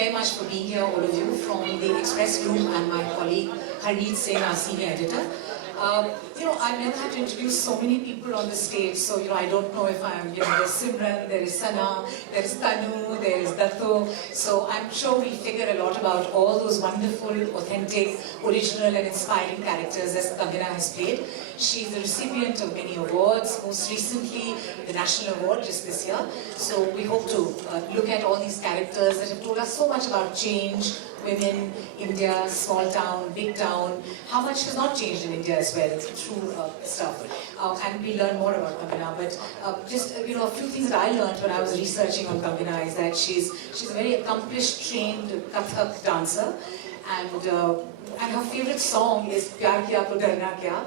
very much for being here, all of you, from the Express Room and my colleague Harneet Singh, our senior editor. I've never had to introduce so many people on the stage, so, I don't know if I'm, there's Simran, there is Sana, there is Tanu, there is Datto, so I'm sure we figure a lot about all those wonderful, authentic, original and inspiring characters that Kangana has played. She's the recipient of many awards, most recently the National Award just this year, so we hope to look at all these characters that have told us so much about change, women, India, small town, big town, how much has not changed in India as well through stuff. And we learn more about Kangana. But just a few things that I learned when I was researching on Kangana is that she's a very accomplished, trained Kathak dancer, and her favorite song is Pyar Kiya To Darna Kya.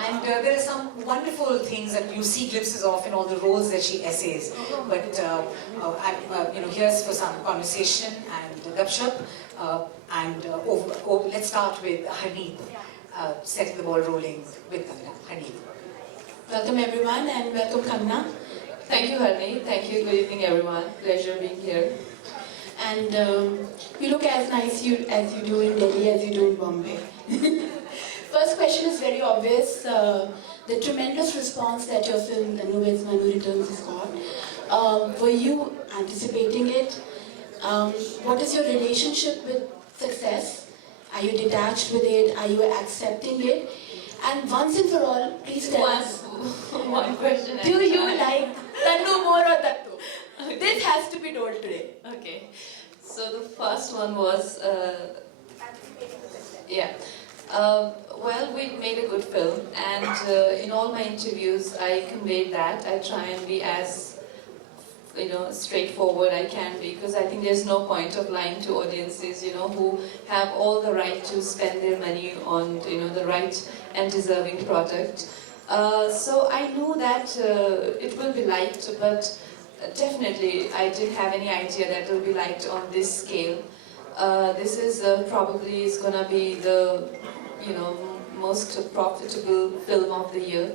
And there are some wonderful things that you see glimpses of in all the roles that she essays. But here's for some conversation and gupshup. Let's start with Harneet, setting the ball rolling with Kangana. Harneet. Welcome everyone and welcome Kangana. Thank you, Harneet. Thank you. Good evening, everyone. Pleasure being here. And you look as nice as you do in Delhi as you do in Bombay. First question is very obvious. The tremendous response that your film The New Ways Manu Returns has got. Were you anticipating it? What is your relationship with success? Are you detached with it? Are you accepting it? And once and for all, please tell us. One question. Do you like Tanu more or Dattu? Okay. This has to be told today. Okay. So the first one was... well, we made a good film, and in all my interviews I conveyed that. I try and be as straightforward I can be, because I think there's no point of lying to audiences, who have all the right to spend their money on, the right and deserving product. So I knew that it will be liked, but definitely I didn't have any idea that it will be liked on this scale. This is probably is gonna be the, most profitable film of the year.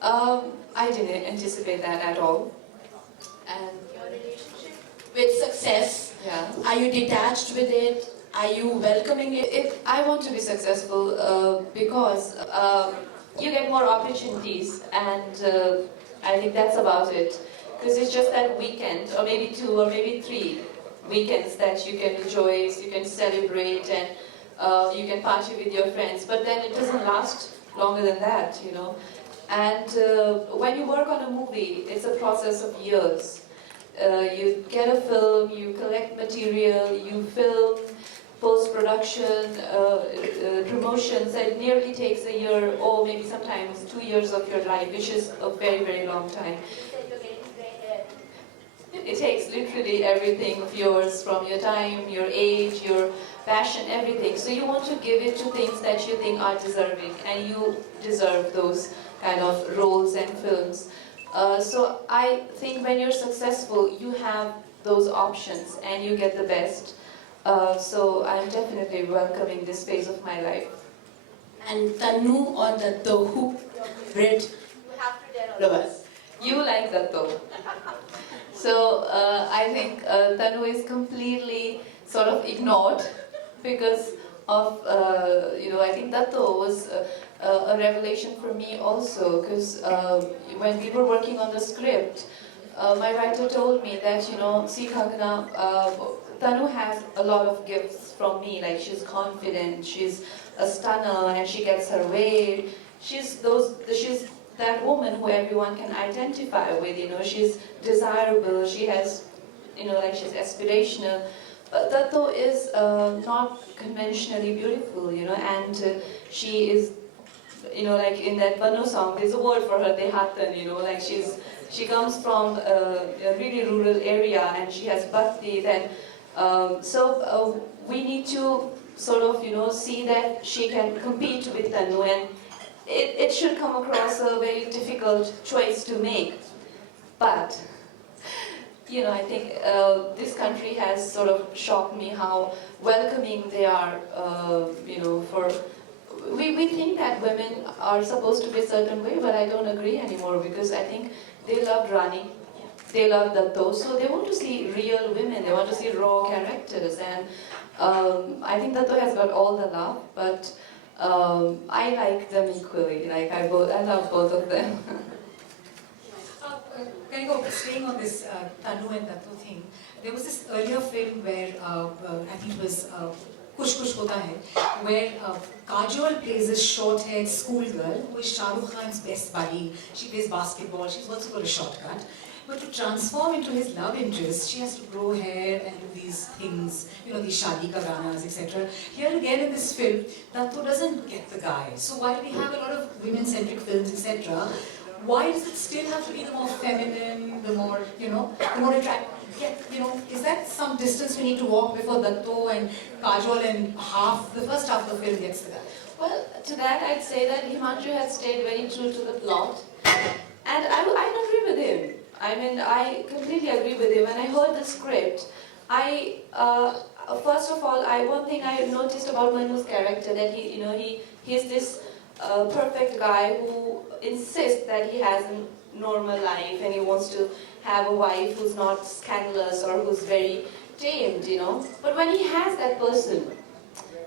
I didn't anticipate that at all. And your relationship with success, yeah. Are you detached with it? Are you welcoming it? I want to be successful because you get more opportunities, and I think that's about it. Because it's just that weekend, or maybe 2 or maybe 3 weekends that you can enjoy, you can celebrate, and you can party with your friends. But then it doesn't last longer than that, And when you work on a movie, it's a process of years. You get a film, you collect material, you film, post-production, promotions. It nearly takes a year, or maybe sometimes 2 years of your life, which is a very, very long time. It takes literally everything of yours, from your time, your age, your passion, everything. So you want to give it to things that you think are deserving, and you deserve those kind of roles and films. So I think when you're successful, you have those options and you get the best. So I'm definitely welcoming this phase of my life. And Tanu or Datto, who read? You have to tell all of us. You like Datto. So I think Tanu is completely sort of ignored because of, I think Datto was a revelation for me also, because when we were working on the script, my writer told me that, see Kangana, Tanu has a lot of gifts from me, like she's confident, she's a stunner, and she gets her way. She's that woman who everyone can identify with, she's desirable, she has, she's aspirational. But Datto is not conventionally beautiful, and she is, like in that Banu song, there's a word for her, Dehatan, she comes from a really rural area, and she has bhakti, then, so we need to sort of, see that she can compete with Tanu, and it should come across a very difficult choice to make. But, I think this country has sort of shocked me how welcoming they are, we think that women are supposed to be a certain way, but I don't agree anymore, because I think they loved Rani. they love Datto, so they want to see real women, they want to see raw characters, and I think Datto has got all the love, but I like them equally, like I love both of them. Kind of staying on this Tanu and Datto thing, there was this earlier film where, I think it was Kuch Kuch Hota Hai, where Kajol plays a short-haired schoolgirl who is Shah Rukh Khan's best buddy. She plays basketball, she's also got a shortcut. But to transform into his love interest, she has to grow hair and do these things, you know, these shadi ka ganas, etc. Here again in this film, Datto doesn't get the guy. So while we have a lot of women-centric films, etc., why does it still have to be the more feminine, the more, you know, the more attractive? You know, is that some distance we need to walk before Datto and Kajol and the first half of the film gets the guy? Well, to that I'd say that Himanshu has stayed very true to the plot, and I agree with him. I mean, I completely agree with him. When I heard the script, first of all, one thing I noticed about Manu's character, that he's this perfect guy who insists that he has a normal life and he wants to have a wife who's not scandalous or who's very tamed, you know. But when he has that person,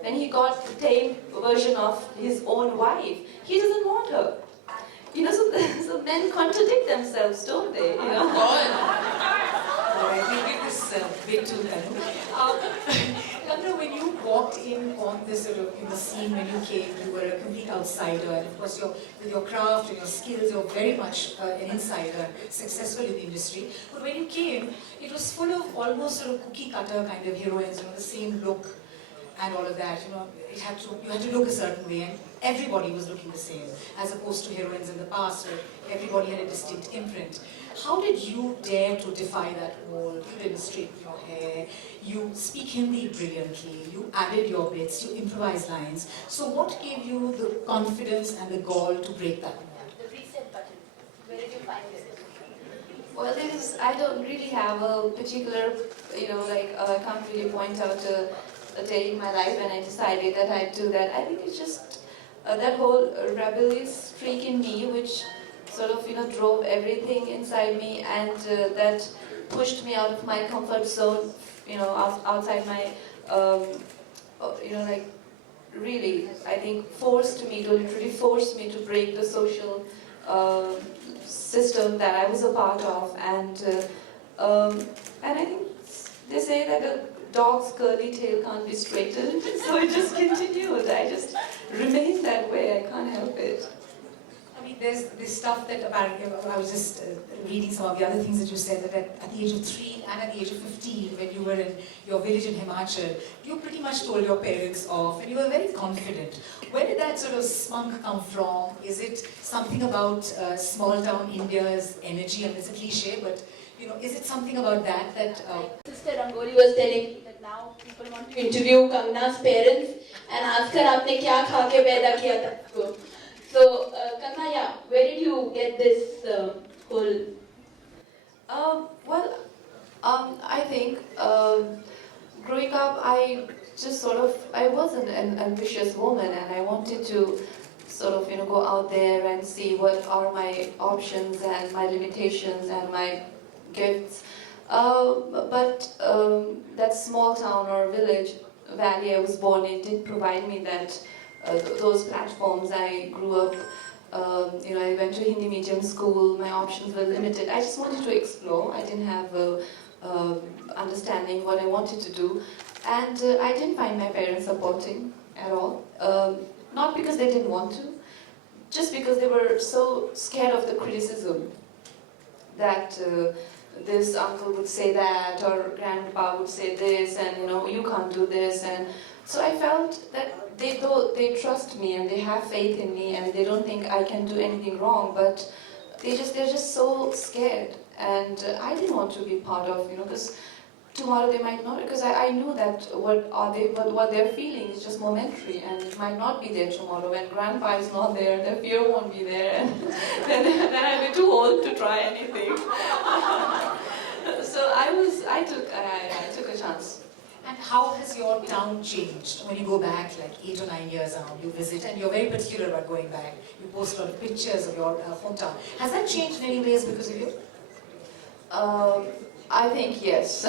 when he got the tamed version of his own wife, he doesn't want her. You know, so men contradict themselves, don't they? You know? Alright, we'll give this bit to Tanu. Kangana, when you walked in on this sort of, in the scene, when you came, you were a complete outsider, and of course with your craft and your skills, you're very much an insider, successful in the industry. But when you came, it was full of almost sort of cookie cutter kind of heroines, you know, the same look and all of that. You know, you had to look a certain way, and everybody was looking the same, as opposed to heroines in the past where everybody had a distinct imprint. How did you dare to defy that mold? You didn't straighten your hair, you speak Hindi brilliantly, you added your bits, you improvised lines. So what gave you the confidence and the gall to break that mold? The reset button, where did you find it? Well, I don't really have a particular, I can't really point out a day in my life when I decided that I'd do that. I think it's just that whole rebellious streak in me, which sort of, drove everything inside me, and that pushed me out of my comfort zone, outside my, really, I think literally forced me to break the social system that I was a part of, and I think they say that a dog's curly tail can't be straightened, so it just continued. I just remained that way, I can't help it. I mean, there's this stuff that apparently, I was just reading some of the other things that you said, that at the age of 3 and at the age of 15, when you were in your village in Himachal, you pretty much told your parents off, and you were very confident. Where did that sort of spunk come from? Is it something about small town India's energy? And it's a cliche, but is it something about that Sister Rangoli was telling me that now people want to interview Kangana's parents and ask her, "Aapne kya kha ke paida kiya tha?" So, Kangana, where did you get this whole? I think growing up, I was an ambitious woman, and I wanted to sort of, go out there and see what are my options and my limitations and my gifts. But that small town or village, valley I was born in, didn't provide me those platforms. I grew up, I went to Hindi medium school, my options were limited. I just wanted to explore. I didn't have understanding what I wanted to do. And I didn't find my parents supporting at all. Not because they didn't want to, just because they were so scared of the criticism that this uncle would say that, or grandpa would say this, and you can't do this. And so I felt that they trust me and they have faith in me and they don't think I can do anything wrong, but they're just so scared. And I didn't want to be part of, because tomorrow they might not, because I knew that what they're feeling is just momentary, and it might not be there tomorrow. When grandpa is not there, their fear won't be there, and then I'll be too old to try anything. So I took a chance. And how has your town changed when you go back like 8 or 9 years now? You visit, and you're very particular about going back. You post a lot of pictures of your hometown. Has that changed in any ways because of you? Um, I think yes.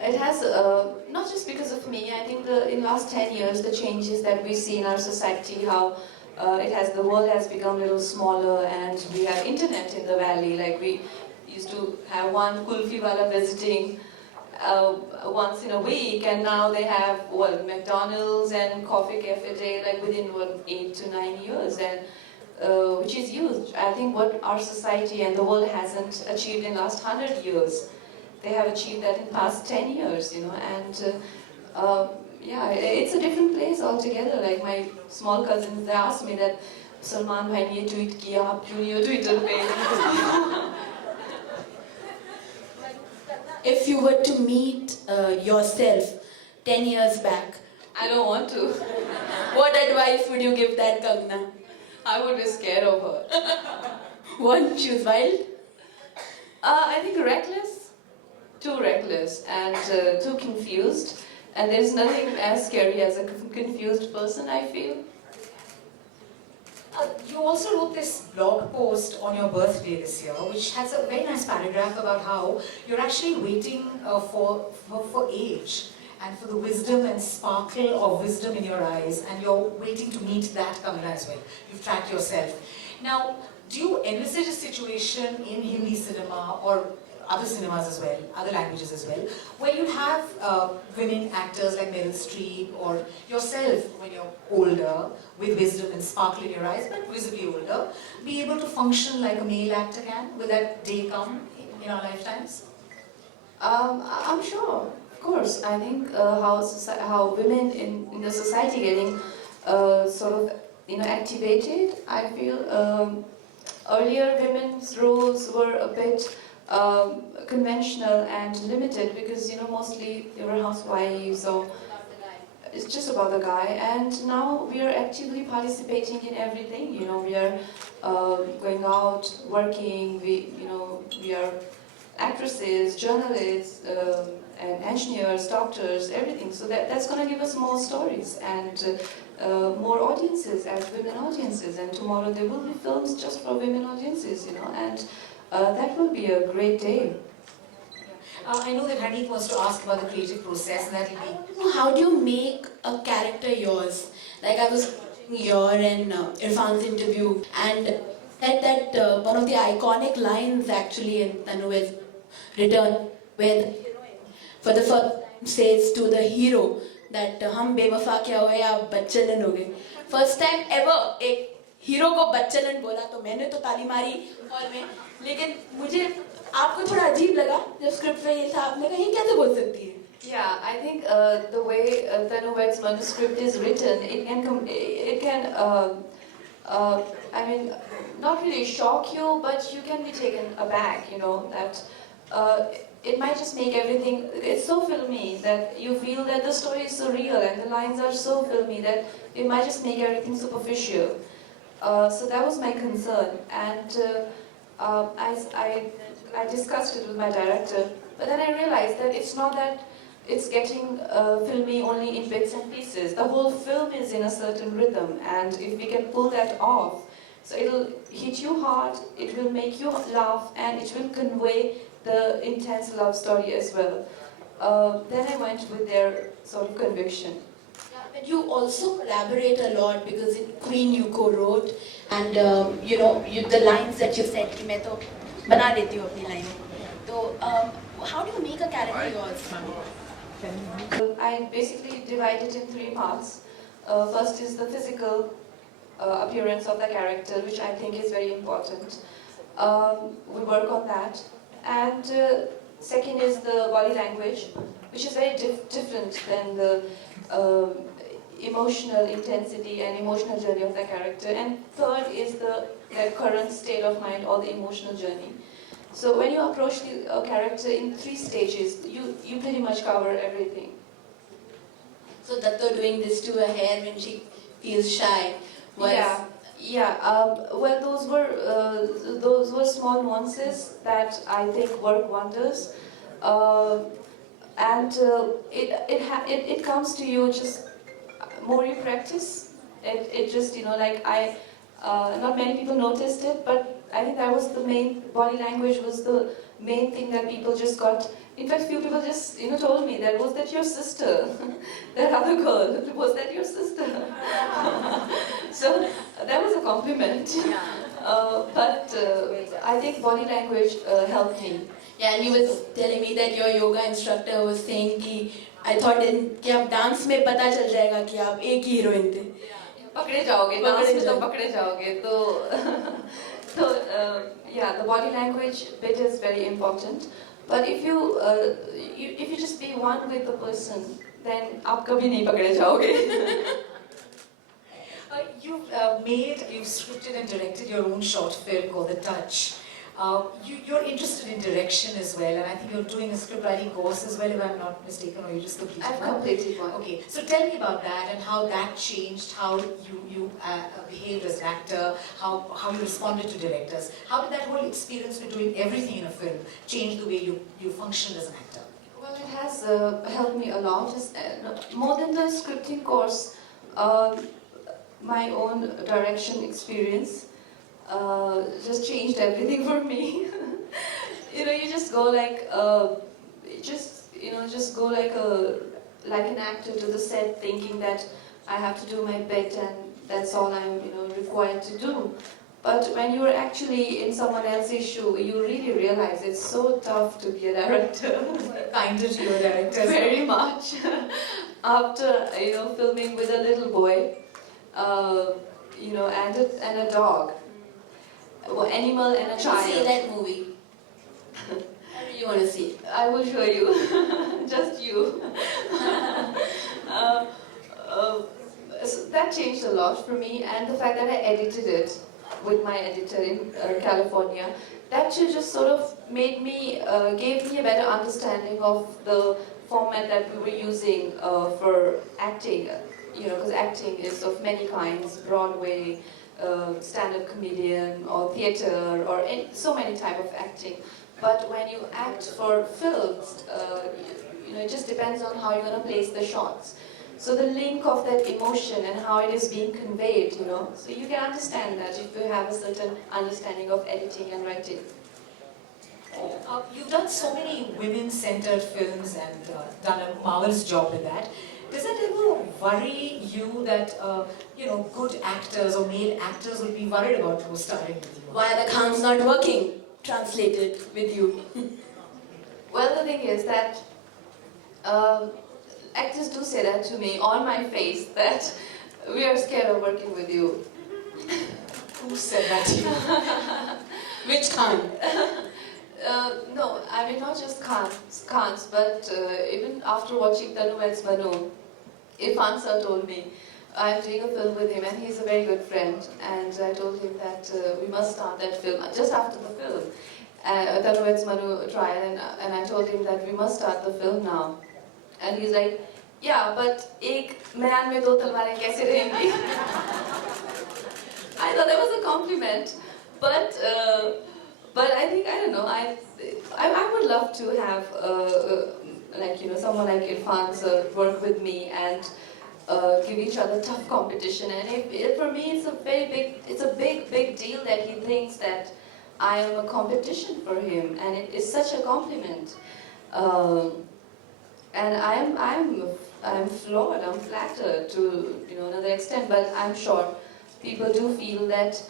It has, not just because of me, I think in the last 10 years, the changes that we see in our society, how the world has become a little smaller, and we have internet in the valley. Like, we used to have one kulfi wala visiting once in a week, and now they have McDonald's and coffee cafe day, like within 8 to 9 years, and which is huge. I think what our society and the world hasn't achieved in the last 100 years, they have achieved that in the past 10 years, and yeah, it's a different place altogether. Like, my small cousins, they ask me that, Salman bhai ne tweet kiya, aap kyun nahi ho Twitter pe? If you were to meet yourself 10 years back, I don't want to. what advice would you give that Kangana? I would be scared of her. One, choose wild. I think reckless, too reckless, and too confused. And there's nothing as scary as a confused person, I feel. You also wrote this blog post on your birthday this year, which has a very nice paragraph about how you're actually waiting for age and for the wisdom and sparkle of wisdom in your eyes, and you're waiting to meet that Kangana as well. You've tracked yourself. Now, do you envisage a situation in Hindi cinema or other cinemas as well, other languages as well, where you have women actors like Meryl Streep or yourself when you're older, with wisdom and sparkle in your eyes, but visibly older, be able to function like a male actor can? Will that day come in our lifetimes? I'm sure, of course. I think how women in the society getting sort of activated. I feel earlier women's roles were a bit conventional and limited because mostly they were housewives, or it's just about the guy. And now we are actively participating in everything. We are going out, working. We are actresses, journalists, and engineers, doctors, everything. So that's going to give us more stories and more audiences as women audiences. And tomorrow there will be films just for women audiences, and that will be a great day. I know that Hardeep wants to ask about the creative process, and that will be... How do you make a character yours? Like, I was watching your and Irfan's interview, and said that one of the iconic lines actually in Tanu's Return, where the heroine for the first time says to the hero that हम बेवफा क्या हुए आप बच्चलन हो गए. First time ever एक hero को बच्चलन बोला तो मैंने तो ताली मारी हॉल में, लेकिन मुझे आपको थोड़ा अजीब लगा जब स्क्रिप्ट में ये था, आपने कहा ये कैसे बोल सकती है? Yeah, I think the way Tanu's manuscript is written, it can I mean, not really shock you, but you can be taken aback. That it might just make everything. It's so filmy that you feel that the story is so real and the lines are so filmy that it might just make everything superficial. So that was my concern, and I discussed it with my director. But then I realized that it's not that it's getting filmy only in bits and pieces. The whole film is in a certain rhythm, and if we can pull that off, so it'll hit you hard, it will make you laugh, and it will convey the intense love story as well. Then I went with their sort of conviction. But you also collaborate a lot, because in Queen you co-wrote, and the lines that you said कि मैं तो बना देती हूँ अपनी line. So how do you make a character yours? I basically divide it in 3 parts. First is the physical appearance of the character, which I think is very important. We work on that. And second is the body language, which is very different than the emotional intensity and emotional journey of the character. And third is the current state of mind or the emotional journey. So when you approach the character in 3 stages, you pretty much cover everything. So Datta doing this to her hair when she feels shy was... Well, those were small nuances that I think work wonders, and it comes to you just more you practice. It just not many people noticed it, but I think that was the main body language, was the main thing that people just got. In fact, few people just told me that, was that your sister? That other girl, was that your sister? So that was a compliment. But I think body language helped me. Yeah, and he was telling me that your yoga instructor was saying कि I thought कि आप dance में पता चल जाएगा कि आप एक ही हीरोइन थे. पकड़े जाओगे, डांस में तो पकड़े जाओगे. So yeah, the body language bit is very important. But if you just be one with the person, then आप कभी नहीं पकड़े जाओगे. You've scripted and directed your own short film called The Touch. You're interested in direction as well, and I think you're doing a script writing course as well, if I'm not mistaken, or you just completed I've one? completed one. Okay, so tell me about that and how that changed, how you behaved as an actor, how you responded to directors. How did that whole experience with doing everything in a film change the way you functioned as an actor? Well, it has helped me a lot. More than the scripting course, my own direction experience just changed everything for me. You just go like just go like an actor to the set, thinking that I have to do my bit and that's all I'm required to do. But when you're actually in someone else's shoe, you really realize it's so tough to be a director. Kinder to your directors. Very much. After filming with a little boy, and a dog, animal and a child. See that movie. How do you want to see it? I will show you. Just you. So that changed a lot for me, and the fact that I edited it with my editor in California, that just sort of gave me a better understanding of the format that we were using for acting. Because acting is of many kinds: Broadway, stand-up comedian, or theater, or so many type of acting. But when you act for films, it just depends on how you're going to place the shots. So the link of that emotion and how it is being conveyed, so you can understand that if you have a certain understanding of editing and writing. You've done so many women-centered films and done a marvelous job with that. Does that ever worry you that good actors or male actors will be worried about co-starring with you? Why the count's not working? Translated with you. Well, the thing is that actors do say that to me on my face, that we are scared of working with you. Who said that to you? Which Khan? No, I mean not just Khans, but even after watching Tanu Veds Manu, Irfan sir told me, I'm doing a film with him and he's a very good friend, and I told him that we must start that film just after the film, Tanu Veds Manu trial, and I told him that we must start the film now. And he's like, yeah, but ek mayan mein do talwarein kaise rahengi? I thought that was a compliment, but I think, I don't know, I would love to have someone like Irfan sir work with me and give each other tough competition. And for me, it's a big deal that he thinks that I am a competition for him, and it is such a compliment. And I'm floored, I'm flattered to another extent, but I'm sure people do feel that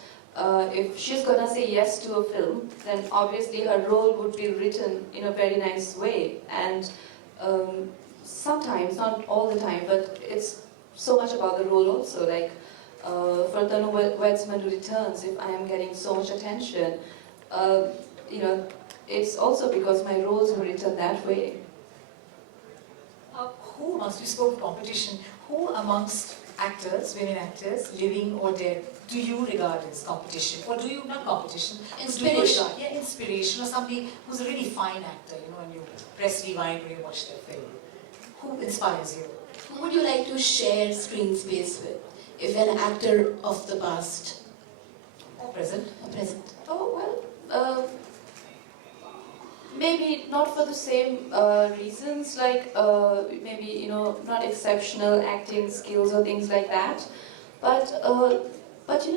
if she's gonna say yes to a film, then obviously her role would be written in a very nice way. And sometimes, not all the time, but it's so much about the role also. Like for Tanu Veds Manu Returns, if I am getting so much attention, it's also because my roles were written that way. Who, amongst, we spoke of competition, who amongst actors, women actors, living or dead, do you regard as competition? Or do you, not competition, Inspiration. Inspiration, or somebody who's a really fine actor, when you press rewind when you watch their film. Who inspires you? Who would you like to share screen space with, if an actor of the past? Or present? Or present. Oh, well, maybe not for the same reasons, like maybe not exceptional acting skills or things like that, but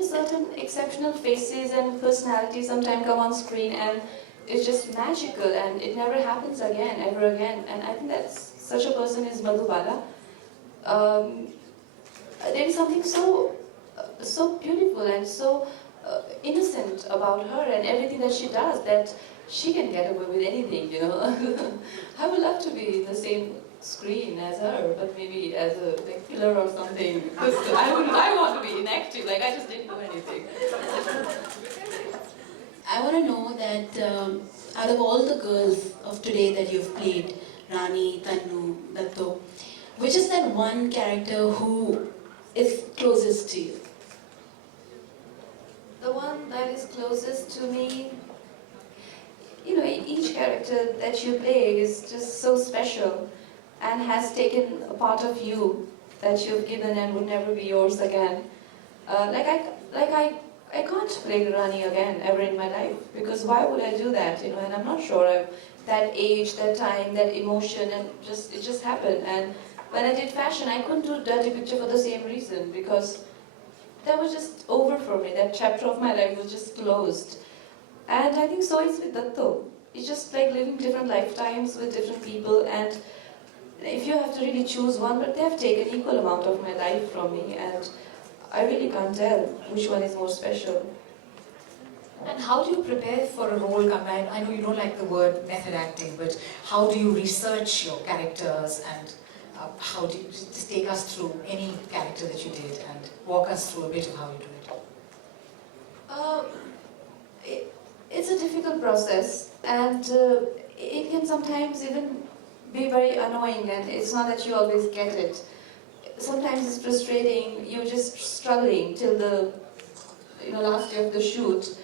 certain exceptional faces and personalities sometimes come on screen, and is just magical and it never happens again, ever again. And I think that such a person is Madhubala. There is something so beautiful and so innocent about her and everything that she does, that she can get away with anything, you know. I would love to be in the same screen as her, but maybe as a pillar or something. Because I want to be inactive, like I just didn't do anything. I want to know that out of all the girls of today that you've played, Rani, Tannu, Datto, which is that one character who is closest to you? The one that is closest to me, you know, each character that you play is just so special and has taken a part of you that you've given and would never be yours again. I can't play Rani again ever in my life, because why would I do that, you know? And I'm not sure that age, that time, that emotion, and it just happened. And when I did fashion, I couldn't do Dirty Picture for the same reason, because that was just over for me. That chapter of my life was just closed. And I think so is with Datto. It's just like living different lifetimes with different people, and if you have to really choose one, but they have taken equal amount of my life from me, and I really can't tell which one is more special. And how do you prepare for a role, Kangana? I know you don't like the word method acting, but how do you research your characters, and how do you just take us through any character that you did and walk us through a bit of how you do it? It's a difficult process, and it can sometimes even be very annoying, and it's not that you always get it. Sometimes it's frustrating, you're just struggling till the last day of the shoot.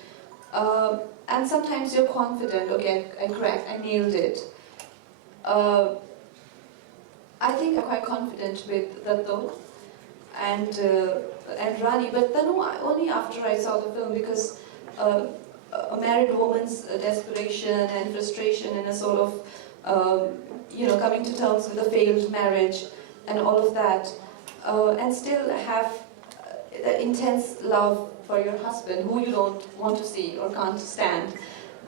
And sometimes you're confident, okay, I nailed it. I think I'm quite confident with Datto and Rani, but then only after I saw the film, because a married woman's desperation and frustration and a sort of, coming to terms with a failed marriage and all of that, and still have that intense love for your husband, who you don't want to see or can't stand,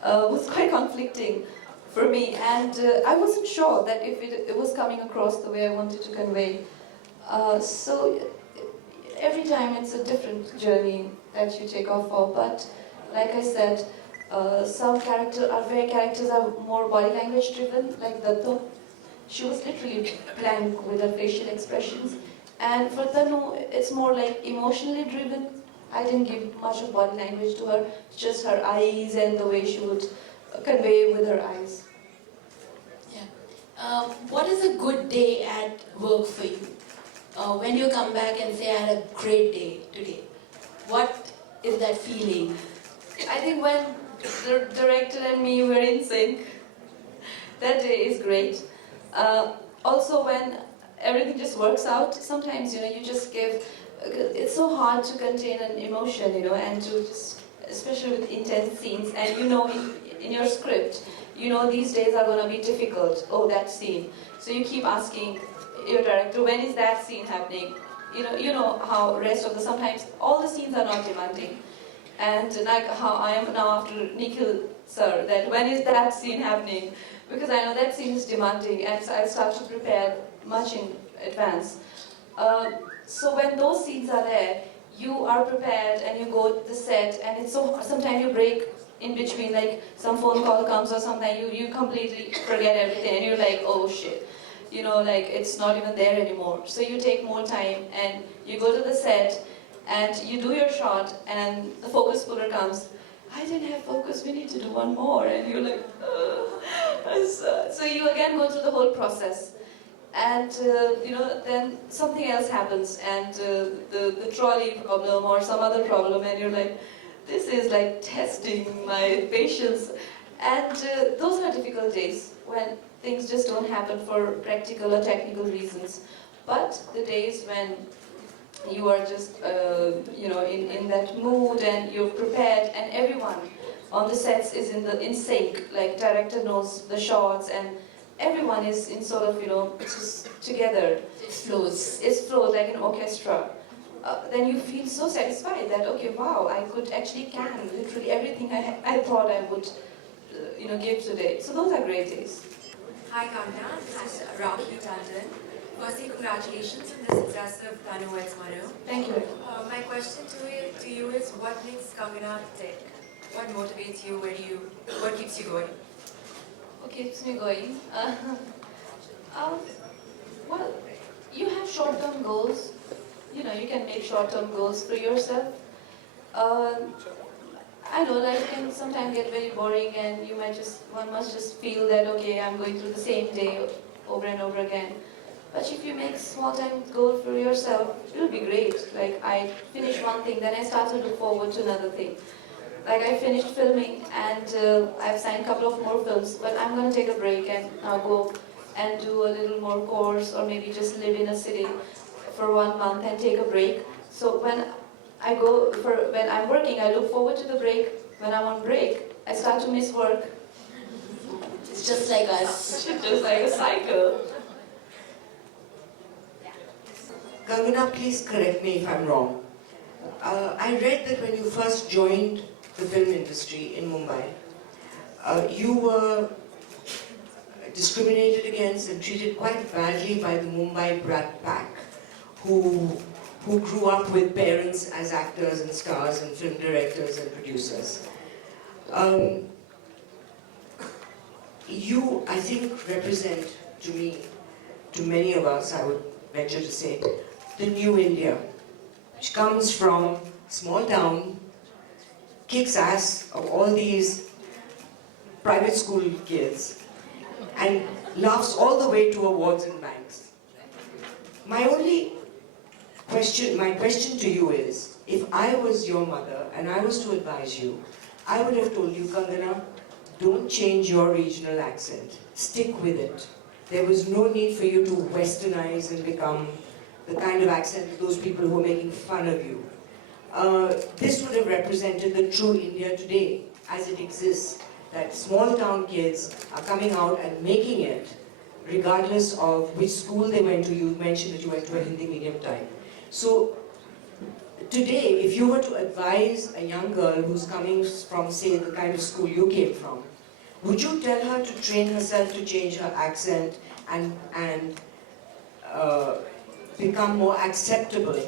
was quite conflicting for me. And I wasn't sure that if it was coming across the way I wanted to convey. So every time it's a different journey that you take off for. But like I said, some characters are more body language driven, like Datto. She was literally blank with her facial expressions. And for Tannu, it's more like emotionally driven. I didn't give much of body language to her, just her eyes and the way she would convey with her eyes. Yeah. What is a good day at work for you? When you come back and say, I had a great day today, what is that feeling? I think when the director and me were in sync, that day is great. Also when everything just works out, sometimes, you just give, it's so hard to contain an emotion, and to just, especially with intense scenes, and in your script, these days are going to be difficult, that scene. So you keep asking your director, when is that scene happening? You know how sometimes all the scenes are not demanding. And like how I am now after Nikhil sir, that when is that scene happening? Because I know that scene is demanding, and so I start to prepare much in advance. So when those scenes are there, you are prepared and you go to the set, and it's so sometimes you break in between, like some phone call comes or something, you completely forget everything and you're like, oh shit, like it's not even there anymore. So you take more time and you go to the set and you do your shot, and the focus puller comes, I didn't have focus, we need to do one more, and you're like, so you again go through the whole process. And then something else happens, and the trolley problem or some other problem, and you're like, this is like testing my patience. And those are difficult days when things just don't happen for practical or technical reasons. But the days when you are just in that mood and you're prepared, and everyone on the sets is in sync, like director knows the shots, and everyone is in sort of, just together. It flows. It flows like an orchestra. Then you feel so satisfied that, okay, wow, I could actually can literally everything I thought I would give today. So those are great days. Hi Kangana, this is Rakhi Tandon. Firstly, congratulations on the success of Tanu X Manu. Thank you. My question to you is, what makes Kangana tick? What motivates you? What keeps you going? What keeps me going? Well, you have short-term goals. You can make short-term goals for yourself. I know life can sometimes get very boring, and one must just feel that, okay, I'm going through the same day over and over again. But if you make small-time goal for yourself, it'll be great. Like, I finish one thing, then I start to look forward to another thing. Like, I finished filming, and I've signed a couple of more films, but I'm going to take a break and go and do a little more course, or maybe just live in a city for 1 month and take a break. So when I'm working, I look forward to the break. When I'm on break, I start to miss work. It's just like us. It's just like a cycle. Kangana, please correct me if I'm wrong. I read that when you first joined the film industry in Mumbai, you were discriminated against and treated quite badly by the Mumbai brat pack, who grew up with parents as actors and stars and film directors and producers. You, I think, represent to me, to many of us, I would venture to say, the new India, which comes from small town, kicks ass of all these private school kids, and laughs all the way to awards and banks. My question to you is, if I was your mother and I was to advise you, I would have told you, Kangana, don't change your regional accent. Stick with it. There was no need for you to westernize and become the kind of accent of those people who are making fun of you. This would have represented the true India today, as it exists, that small town kids are coming out and making it, regardless of which school they went to. You mentioned that you went to a Hindi medium type. So today, if you were to advise a young girl who's coming from, say, the kind of school you came from, would you tell her to train herself to change her accent and become more acceptable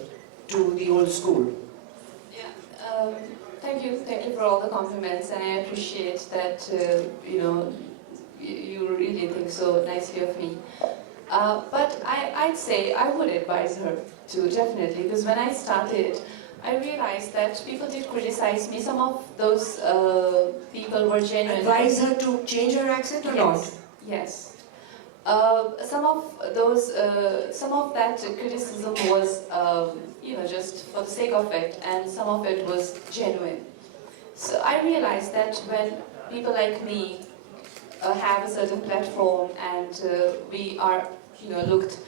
to the old school? Yeah, thank you for all the compliments, and I appreciate that you really think so nicely of me. But I'd say I would advise her to, definitely, because when I started, I realized that people did criticize me. Some of those people were genuine. Advise her to change her accent or not? Yes. Some of that criticism was, just for the sake of it, and some of it was genuine. So I realized that when people like me have a certain platform and we are, looked,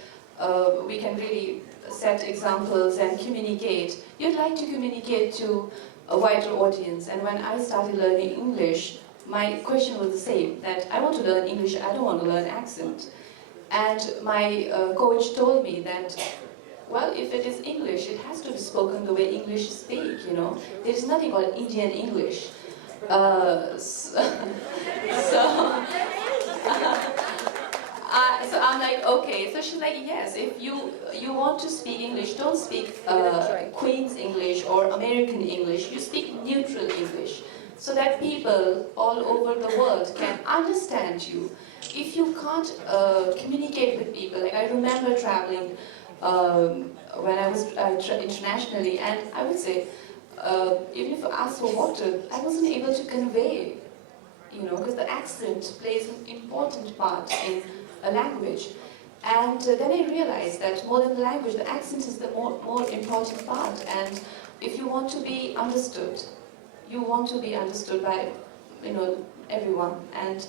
we can really set examples and communicate. You'd like to communicate to a wider audience. And when I started learning English, my question was the same, that I want to learn English, I don't want to learn accent. And my coach told me that, well, if it is English, it has to be spoken the way English speak, There is nothing called Indian English. So I'm like, okay. So she's like, yes, if you want to speak English, don't speak Queen's English or American English. You speak neutral English, so that people all over the world can understand you. If you can't communicate with people, like I remember traveling when I was internationally, and I would say, even if I asked for water, I wasn't able to convey, because the accent plays an important part in a language. And then I realized that more than the language, the accent is the more important part. And if you want to be understood, you want to be understood by, everyone. And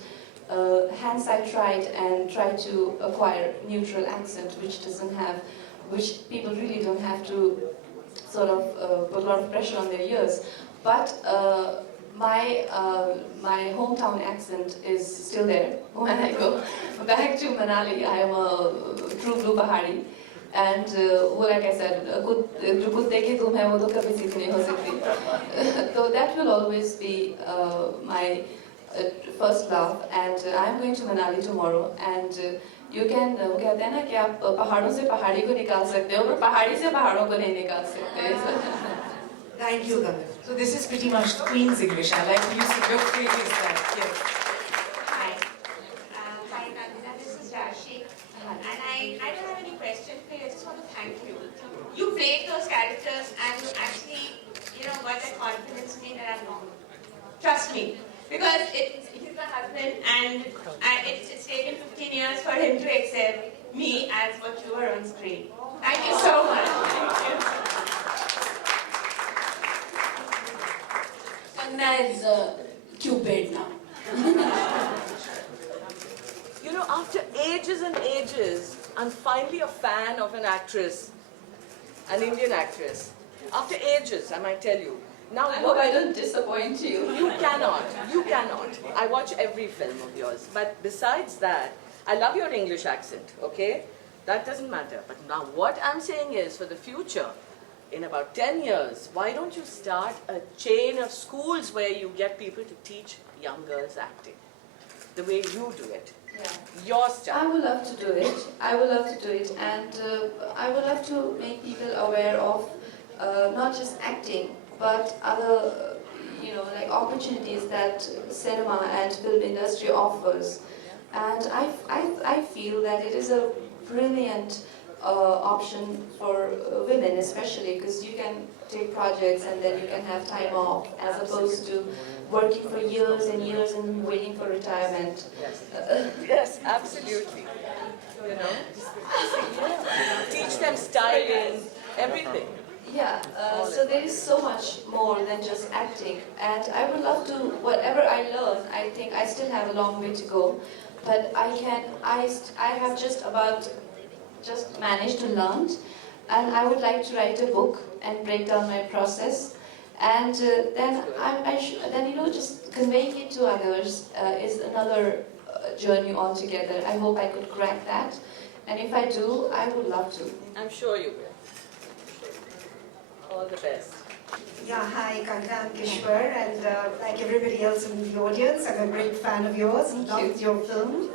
hence I tried to acquire neutral accent, which people really don't have to sort of put a lot of pressure on their ears. But my hometown accent is still there. When I go back to Manali, I am a true blue Pahari. And like I said, जो कुत्ते की धूम है वो तो कभी सीख नहीं हो सकती. So that will always be my first love, and I'm going to Manali tomorrow, and you can कहते हैं ना कि आप पहाड़ों से पहाड़ी को निकाल सकते हो, पर पहाड़ी से पहाड़ों को नहीं निकाल सकते. Thank you, Kangana. So this is pretty much Queen's English. I like to use your phrase that. Yes. Hi. Hi, Kangana. This is Rashi. And I don't have any question for you. I just want to thank you. You played those characters and you actually, got that confidence in me that I'm normal. Trust me. Because he's my husband and it's taken 15 years for him to accept me as what you are on screen. Thank you so much. Thank you. Kangana is Cupid now. After ages and ages, I'm finally a fan of an actress, an Indian actress. After ages, I might tell you. Now, I hope I don't disappoint you. You cannot. I watch every film of yours. But besides that, I love your English accent, okay? That doesn't matter. But now what I'm saying is, for the future, in about 10 years, why don't you start a chain of schools where you get people to teach young girls acting? The way you do it. Yeah. Your I style. would love to do it. And I would love to make people aware of not just acting, but other, like opportunities that cinema and film industry offers. And I feel that it is a brilliant option for women, especially because you can take projects and then you can have time off, as opposed to working for years and years and waiting for retirement. Yes, absolutely. Teach them styling, everything. Yeah, so there is so much more than just acting, and I would love to, whatever I learn, I think I still have a long way to go, but I have just managed to learn, and I would like to write a book and break down my process, and then just conveying it to others is another journey altogether. I hope I could crack that, and if I do, I would love to. I'm sure you will. All the best. Yeah, hi, Kangana, I'm Kishwar, and like everybody else in the audience, I'm a great fan of yours. Loved your films.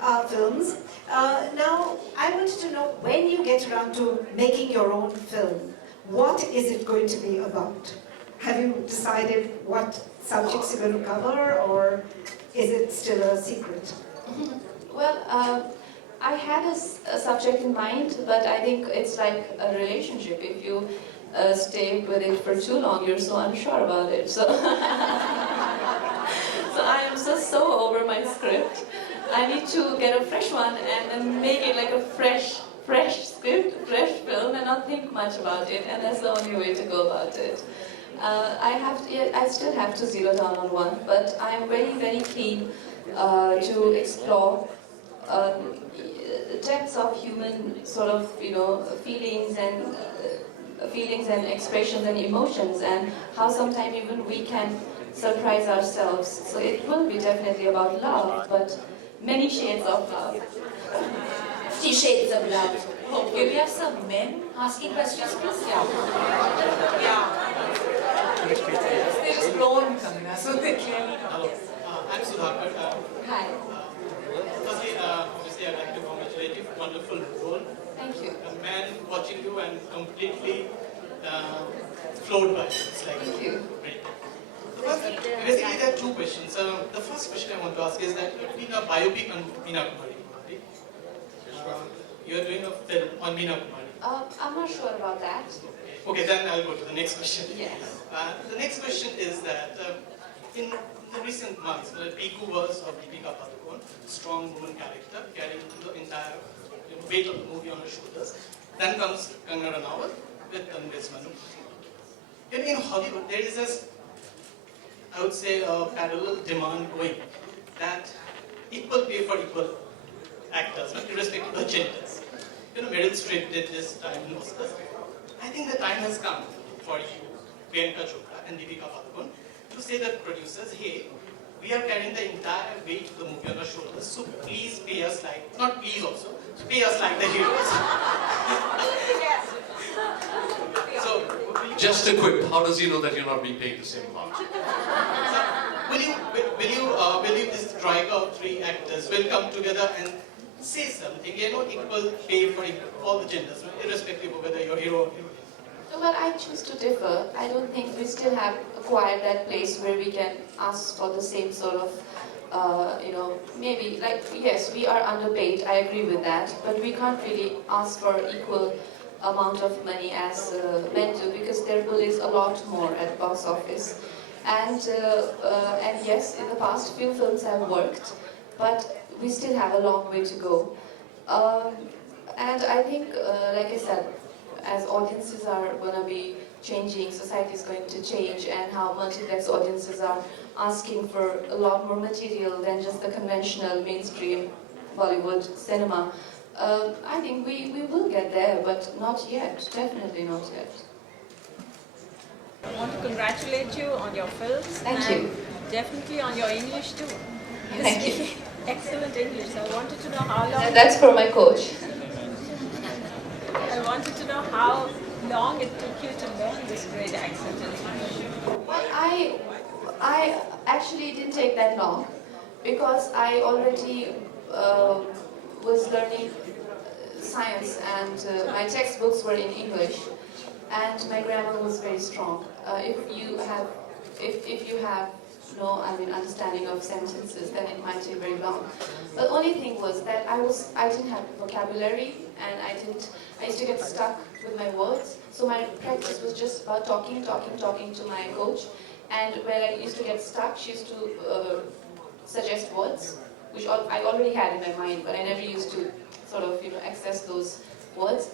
Now, I wanted to know, when you get around to making your own film, what is it going to be about? Have you decided what subjects you're going to cover, or is it still a secret? Well, I had a subject in mind, but I think it's like a relationship. If you stay with it for too long, you're so unsure about it. So, so I am so over my script. I need to get a fresh one and then make it like a fresh script, fresh film, and not think much about it. And that's the only way to go about it. I still have to zero down on one, but I'm very, very keen to explore depths of human sort of, feelings and expressions and emotions, and how sometimes even we can surprise ourselves. So it will be definitely about love, but many shades of love. 50 Shades of Love. Can we have some men asking questions, please? Yeah. They're just blown, Kangana, so they clearly know. Hello, I'm Sudhakar. Hi. Firstly, obviously, I'd like to congratulate you for a wonderful role. Thank you. A man watching you and completely floored by it. It's like Thank you. great. Basically, there are two questions. The first question I want to ask is that you're doing a biopic on Meena Kumari, right? You're doing a film on Meena Kumari. I'm not sure about that. Okay, then I'll go to the next question. Yes. The next question is that in the recent months, the Piku was of Deepika Padukone, strong woman character, carrying the entire weight of the movie on her shoulders. Then comes Kangana Ranaut with Tanvez Manu. In Hollywood, there is this, I would say, a parallel demand going that equal pay for equal actors, irrespective of genders. Meryl Streep did this time in Oscars. I think the time has come for you, Priyanka Chopra and Deepika Padukone, to say that producers, hey, we are carrying the entire weight of the movie on our shoulders, so please pay us like, not please also, pay us like the heroes. So, just a quick, how does he know that you're not being paid the same amount? will you strike out 3 actors will come together and say something, equal pay for all the genders, irrespective of whether you're hero or heroine. No, but I choose to differ. I don't think we still have acquired that place where we can ask for the same sort of, maybe, like, yes, we are underpaid, I agree with that, but we can't really ask for equal amount of money as men do, because their bill is a lot more at box office. And yes, in the past, few films have worked, but we still have a long way to go. And I think, like I said, as audiences are going to be changing, society is going to change, and how multiplex audiences are asking for a lot more material than just the conventional mainstream Bollywood cinema. I think we will get there, but not yet, definitely not yet. I want to congratulate you on your films. Thank you. Definitely on your English too. Thank you. Excellent English. I wanted to know how long. That's for my coach. I wanted to know how long it took you to learn this great accent in English. Well, I actually didn't take that long, because I already was learning science, and my textbooks were in English, and my grammar was very strong. If you have no understanding of sentences, then it might take very long. But the only thing was that I didn't have vocabulary, and I used to get stuck with my words. So my practice was just about talking to my coach. And when I used to get stuck, she used to suggest words, which I already had in my mind, but I never used to sort of access those words.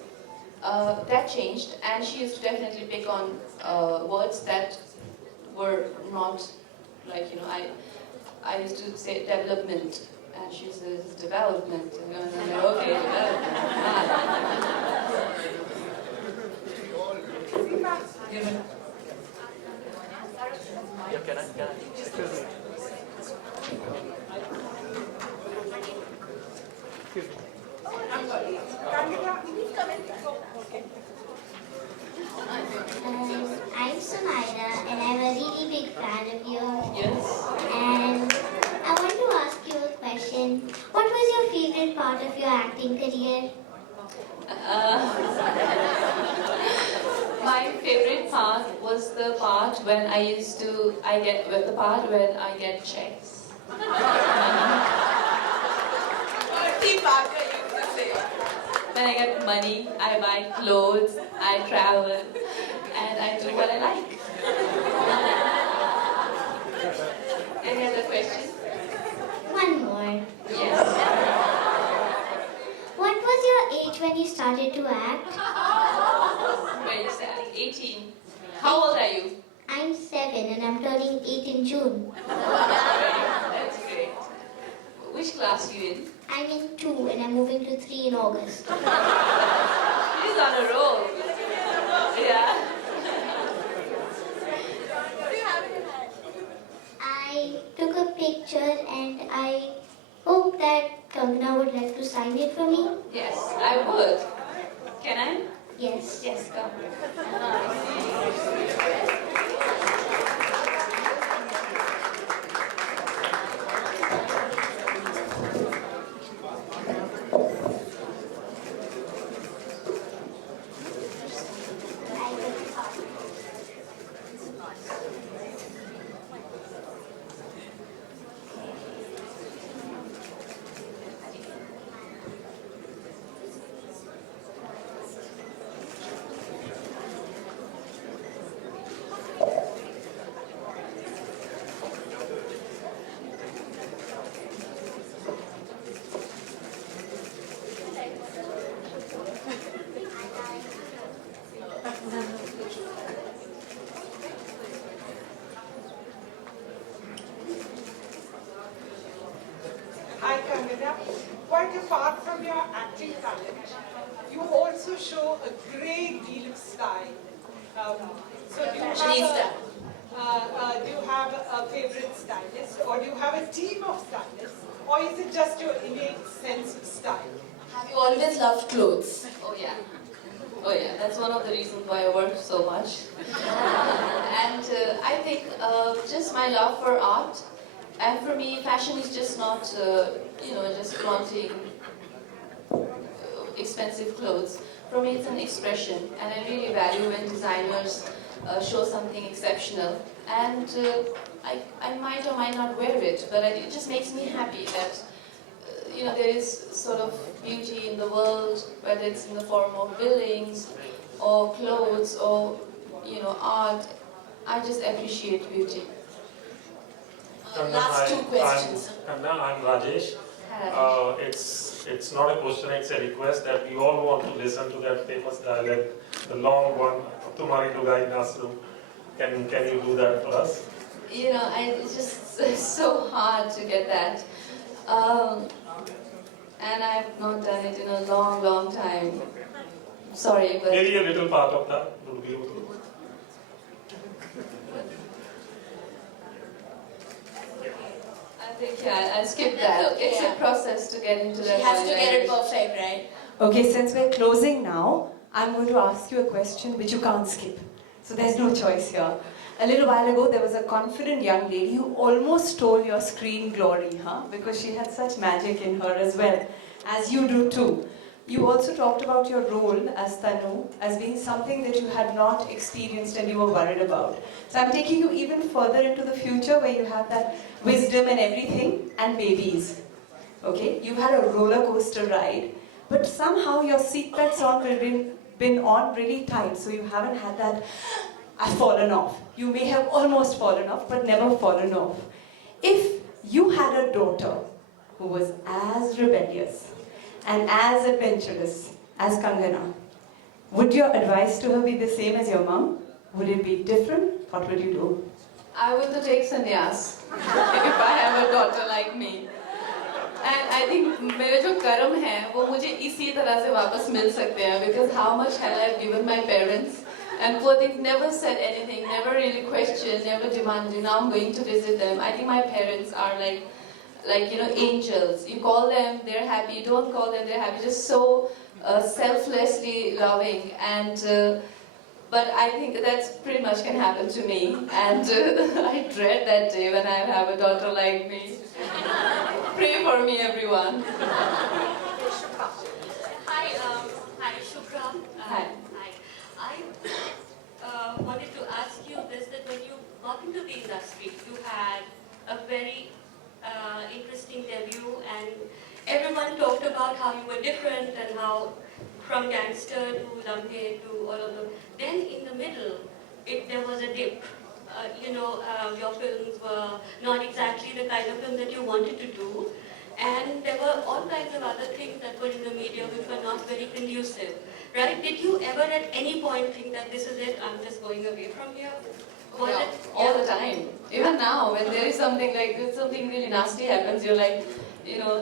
That changed, and she used to definitely pick on words that were not like, I used to say development, and she says development. And I'm like, okay, development. Yeah, can I? Excuse me. Excuse me. I'm sorry. I'm Sumaira, and I'm a really big fan of yours. Yes. And I want to ask you a question. What was your favorite part of your acting career? My favorite part was the part when I get checks. When I get money, I buy clothes, I travel, and I do what I like. Any other questions? One more. Yes. What was your age when you started to act? Very sad. 18. How old are you? I'm 7 and I'm turning 8 in June. That's great. Which class are you in? I'm in 2 and I'm moving to 3 in August. She's on a roll. Yeah. I took a picture and I hope that Kangana would like to sign it for me. Yes, I would. Can I? Yes. Yes, come. Hi Kangana. Quite apart from your acting talent, you also show a great deal of style. So do you have a favorite stylist, or do you have a team of stylists, or is it just your innate sense of style? Have you always loved clothes? Oh yeah. Oh yeah, that's one of the reasons why I work so much. And I think just my love for art And for me, fashion is just not, just flaunting expensive clothes. For me, it's an expression, and I really value when designers show something exceptional. And I might or might not wear it, but it just makes me happy that there is sort of beauty in the world, whether it's in the form of buildings or clothes or art. I just appreciate beauty. Last two questions. I'm Rajesh. It's not a question, it's a request that we all want to listen to that famous dialect, the long one, Tumhari Lugai Nasru. Can you do that for us? It's so hard to get that. And I've not done it in a long, long time. Sorry, but... Maybe a little part of that would be okay. I think, I'll skip that. Okay, It's a process to get into that. She has to get it perfect, right? Okay, since we're closing now, I'm going to ask you a question which you can't skip. So there's no choice here. A little while ago, there was a confident young lady who almost stole your screen glory, because she had such magic in her as well, as you do too. You also talked about your role as Tanu as being something that you had not experienced and you were worried about. So I'm taking you even further into the future where you have that wisdom and everything and babies. Okay, you had a roller coaster ride, but somehow your seatbelts been on really tight, so you haven't had that I've fallen off. You may have almost fallen off, but never fallen off. If you had a daughter who was as rebellious and as adventurous as Kangana, would your advice to her be the same as your mom? Would it be different? What would you do? I would take sannyas if I have a daughter like me. And I think मेरे जो कर्म हैं वो मुझे इसी तरह से वापस मिल सकते हैं, because how much hell I've given my parents, and poor things never said anything, never really questioned, never demanded. Now I'm going to visit them. I think my parents are like angels. You call them, they're happy. You don't call them, they're happy. Just so selflessly loving. And but I think that's pretty much can happen to me. And I dread that day when I have a daughter like me. Pray for me, everyone. Hi, Shubhra. Hi. I wanted to ask you this, that when you got into the industry, you had a very interesting debut, and everyone talked about how you were different and how from gangster to Lamhe to all of them. Then in the middle, there was a dip. Your films were not exactly the kind of film that you wanted to do, and there were all kinds of other things that were in the media which were not very conducive. Right? Did you ever at any point think that this is it, I'm just going away from here? All the time. Even now, when there is something like this, something really nasty happens, you're like,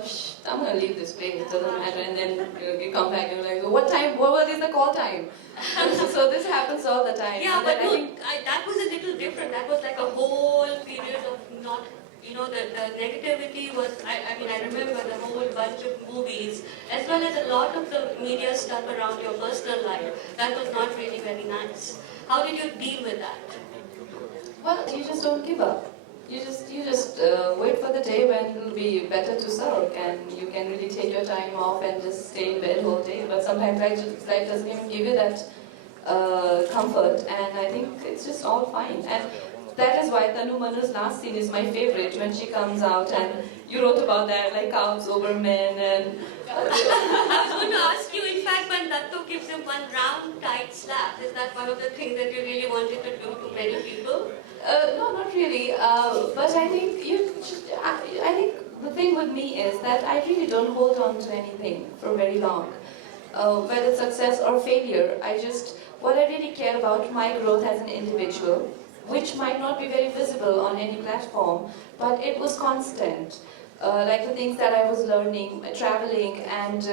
shh, I'm going to leave this place, it doesn't matter. And then you come back and you're like, what is the call time? So this happens all the time. Yeah, but that was a little different. That was like a whole period of not, the negativity was, I remember the whole bunch of movies, as well as a lot of the media stuff around your personal life. That was not really very nice. How did you deal with that? Well, you just don't give up. You just wait for the day when it'll be better to sulk, and you can really take your time off and just stay in bed all day. But sometimes life doesn't even give you that comfort, and I think it's just all fine. And that is why Tanu Manu's last scene is my favorite, when she comes out, and you wrote about that, like cows over men, and... I was going to ask you, in fact, when Datto gives him one round, tight slap, is that one of the things that you really wanted to do to many people? No, not really. But I think I think the thing with me is that I really don't hold on to anything for very long, whether success or failure. What I really care about, my growth as an individual, which might not be very visible on any platform, but it was constant. Like the things that I was learning, traveling, and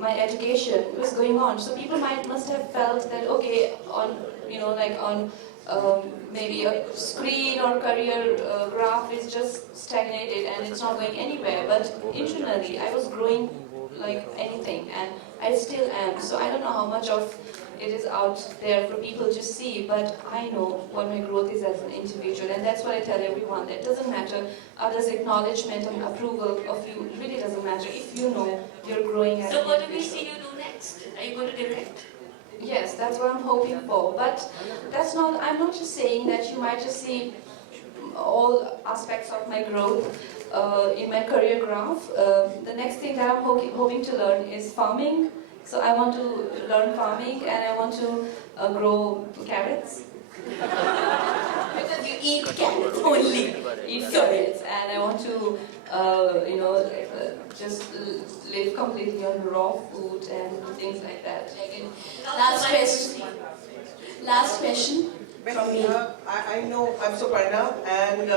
my education was going on. So people must have felt that, okay, on maybe a screen or career graph is just stagnated and it's not going anywhere. But internally, I was growing like anything, and I still am. So I don't know how much of it is out there for people to see, but I know what my growth is as an individual, and that's what I tell everyone. That doesn't matter others' acknowledgement and approval of you. It really doesn't matter if you know you're growing as So an what do we individual. see you do next? Are you going to direct? Yes, that's what I'm hoping for. But that's not. I'm not just saying that you might just see all aspects of my growth in my career graph. The next thing that I'm hoping to learn is farming. So I want to learn farming, and I want to grow carrots. Because you eat carrots only. Eat carrots, and I want to, just live completely on raw food and things like that. Last question. Last question from me. I know, I'm Suparna, and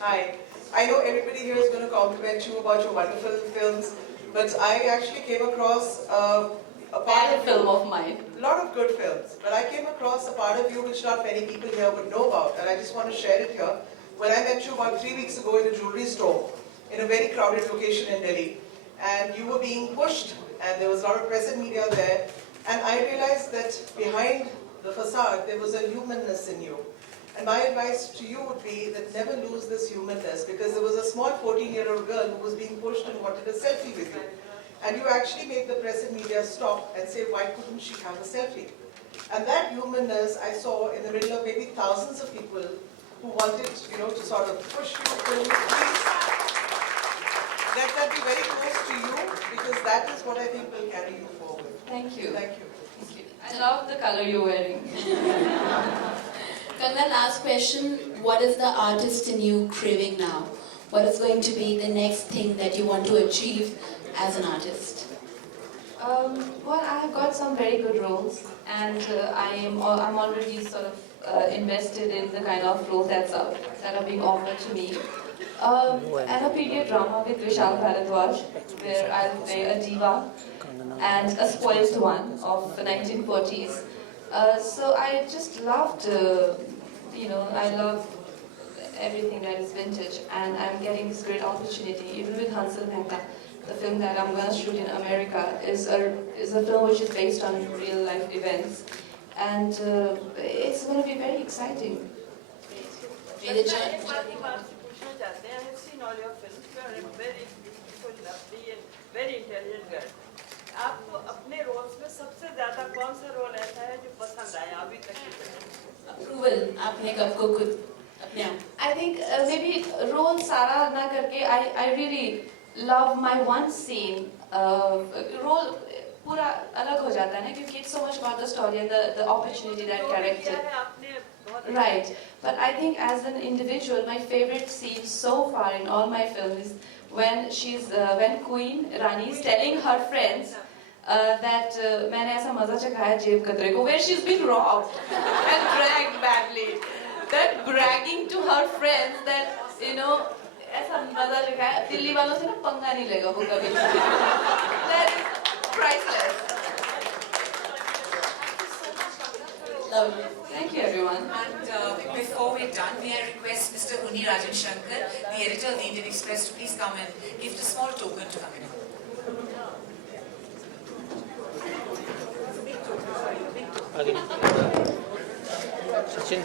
hi. I know everybody here is going to compliment you about your wonderful films, but I actually came across a part of film of mine. A lot of good films, but I came across a part of you which not many people here would know about, and I just want to share it here. When I met you about 3 weeks ago in a jewelry store, in a very crowded location in Delhi, and you were being pushed, and there was a lot of press and media there, and I realized that behind the facade, there was a humanness in you. And my advice to you would be that never lose this humanness, because there was a small 14-year-old girl who was being pushed and wanted a selfie with you. And you actually made the press and media stop and say, why couldn't she have a selfie? And that humanness I saw in the middle of maybe thousands of people who wanted, to sort of push you, please. Let that be very close to you, because that is what I think will carry you forward. Thank you. Thank you. Thank you. I love the color you're wearing. Kangana, last question. What is the artist in you craving now? What is going to be the next thing that you want to achieve as an artist? Well, I have got some very good roles, and I'm already sort of invested in the kind of roles that are being offered to me. And a period drama with Vishal Bharadwaj, where I'll play a diva and a spoiled one of the 1940s. So I just loved, I love everything that is vintage, and I'm getting this great opportunity, even with Hansel Mehta. The film that I'm going to shoot in America is a film which is based on real life events, and it's going to be very exciting. I have seen all your films. You are a very beautiful, lovely, and very intelligent girl. आपको अपने roles में सबसे ज़्यादा कौन सा role ऐसा है जो पसंद आया अभी तक? Approval. आपने कब को खुद अपने आप? I think maybe role सारा ना करके I really love my one scene. Role पूरा अलग हो जाता है ना, क्योंकि it's so much about the story and the opportunity that character. Right, but I think as an individual, my favorite scene so far in all my films is when Queen Rani is telling her friends that मैंने ऐसा मजा चखाया जेब कतरे को, where she's been robbed and dragged badly. That bragging to her friends that ऐसा मजा चखाया, दिल्ली वालों से ना पंगा नहीं लेगा वो कभी. That is priceless. Lovely. Thank you, everyone. And before we're done, may I request Mr. Uni Rajan Shankar, the editor of the Indian Express, to please come and give a small token to Kangana. Sachin.